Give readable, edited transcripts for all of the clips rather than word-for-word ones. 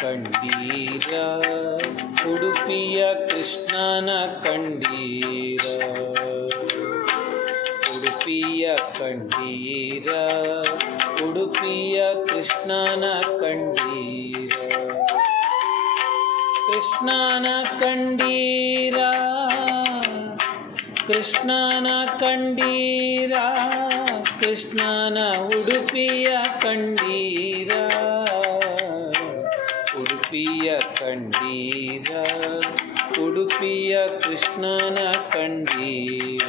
ಕಂಡೀರ, ಉಡುಪಿಯ ಕೃಷ್ಣನ ಕಂಡೀರ. ಉಡುಪಿಯ ಕಂಡೀರ, ಉಡುಪಿಯ ಕೃಷ್ಣನ ಕಂಡೀರ. ಕೃಷ್ಣನ ಕಂಡೀರ, ಕೃಷ್ಣನ ಕಂಡೀರ, ಕೃಷ್ಣನ ಉಡುಪಿಯ ಕಂಡೀರ. ಉಡುಪಿಯ ಕಂಡೀರ, ಉಡುಪಿಯ ಕೃಷ್ಣನ ಕಂಡೀರ.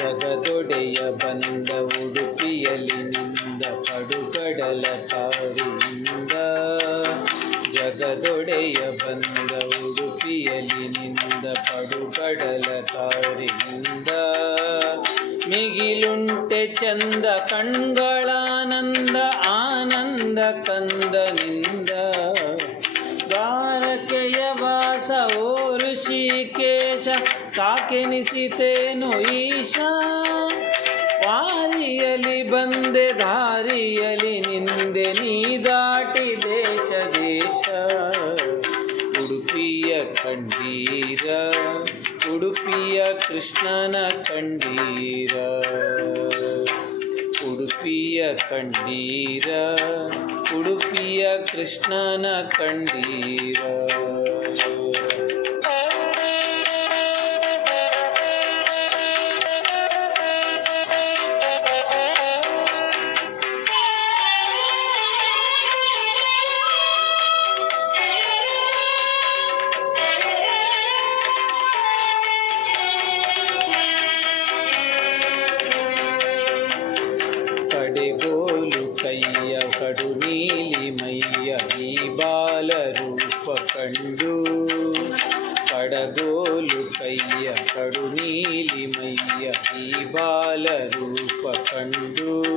ಜಗದೊಡೆಯ ಬಂದ ಉಡುಪಿಯಲಿ ನಿಂದ ಪಡುಗಡಲ ತಾರಿಯಿಂದ. ಜಗದೊಡೆಯ ಬಂದ ಉಡುಪಿಯಲಿ ನಿಂದ ಪಡುಗಡಲ ತಾರಿಯಿಂದ. ಮಿಗಿಲುಂಟೆ ಚಂದ ಕಣ್ಗಳಾನಂದ ಆನಂದ ಕಂದನಿಂದ. ದ್ವಾರಕೆಯ ವಾಸ ಓ ಋಷಿಕೇಶ ಸಾಕೆನಿಸಿತೇನು ಈಶ. ವಾರಿಯಲಿ ಬಂದೆ ದಾರಿಯಲಿ ನಿಂದೆ ನೀ ದಾಟಿ ದೇಶ ದೇಶ. ಉಡುಪಿಯ ಕಂಡೀರ, ಉಡುಪಿಯ ಕೃಷ್ಣನ ಕಂಡೀರ. ಉಡುಪಿಯ ಕಂಡೀರ, ಉಡುಪಿಯ ಕೃಷ್ಣನ ಕಂಡೀರ. ಕಡೆಗೋಲು ಕೈಯ ಕಡು ನೀಲಿ ಮೈಯ ಈ ಬಾಲರೂಪ ಕಂಡು. ಕಡಗೋಲು ಕೈಯ ಕಡು ನೀಲಿ ಮೈಯ ಈ ಬಾಲರೂಪ ಕಂಡು.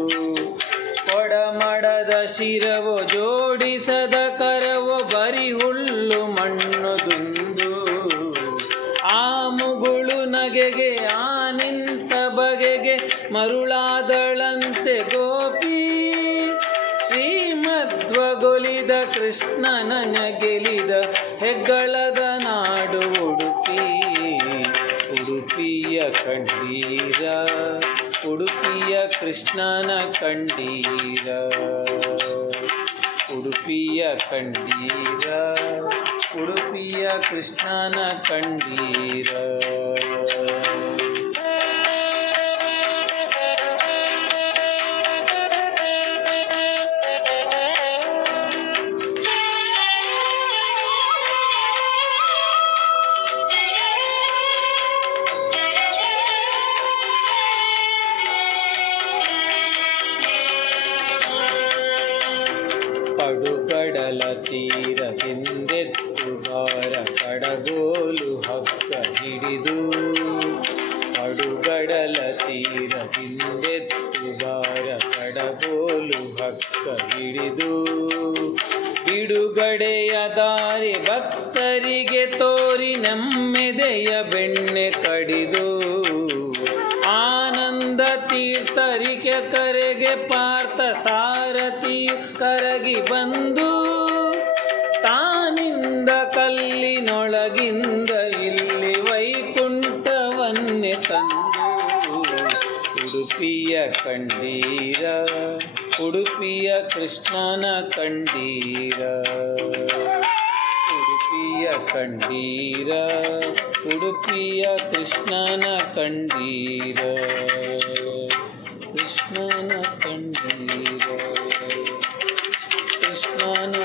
ಕೊಡಮಡದ ಶಿರವೋ ಜೋಡಿಸದ ಕರವೋ ಬರಿ ಹುಲ್ಲು ಮಣ್ಣು ದುಂದು. ಆ ಮುಗುಳು ನಗೆಗೆ ಆ ನಿಂತ ಬಗೆಗೆ ಮರುಳಾದಳಂತೆ ಗೋಪಿ. ಶ್ರೀಮಧ್ವಗೊಲಿದ ಕೃಷ್ಣನ ಗೆಲಿದ ಹೆಗ್ಗಳದ ನಾಡು ಉಡುಪಿ. ಉಡುಪಿಯ ಕಂಡೀರ, ಉಡುಪಿಯ ಕೃಷ್ಣನ ಕಂಡೀರ. ಉಡುಪಿಯ ಕಂಡೀರ, ಉಡುಪಿಯ ಕೃಷ್ಣನ ಕಂಡೀರ. ಪಡುಗಡಲ ತೀರ ಹಿಂದೆತ್ತು ಬಾರ ಕಡಗೋಲು ಹಕ್ಕ ಹಿಡಿದು. ಪಡುಗಡಲ ತೀರ ಹಿಂದೆತ್ತು ಬಾರ ಕಡಗೋಲು ಹಕ್ಕ ಹಿಡಿದು. ಬಿಡುಗಡೆಯ ದಾರಿ ಭಕ್ತರಿಗೆ ತೋರಿ ನೆಮ್ಮದೆಯ ಬೆಣ್ಣೆ ಕಡಿದು. ಆನಂದ ತೀರ್ಥರಿಗೆ ಕರೆಗೆ ಪಾರ್ಥ ಸಾರಥಿಯು ಕರಗಿ ಬಂದು. ತಾನಿಂದ ಕಲ್ಲಿನೊಳಗಿಂದ ಇಲ್ಲಿ ವೈಕುಂಠವನ್ನೇ ತಂದು. ಉಡುಪಿಯ ಕಂಡೀರ, ಉಡುಪಿಯ ಕೃಷ್ಣನ ಕಂಡೀರ. ಉಡುಪಿಯ ಕಂಡೀರ, ಉಡುಪಿಯ ಕೃಷ್ಣನ ಕಂಡೀರ. ಕೃಷ್ಣನ ಕಂಡೀರ, ಕೃಷ್ಣನ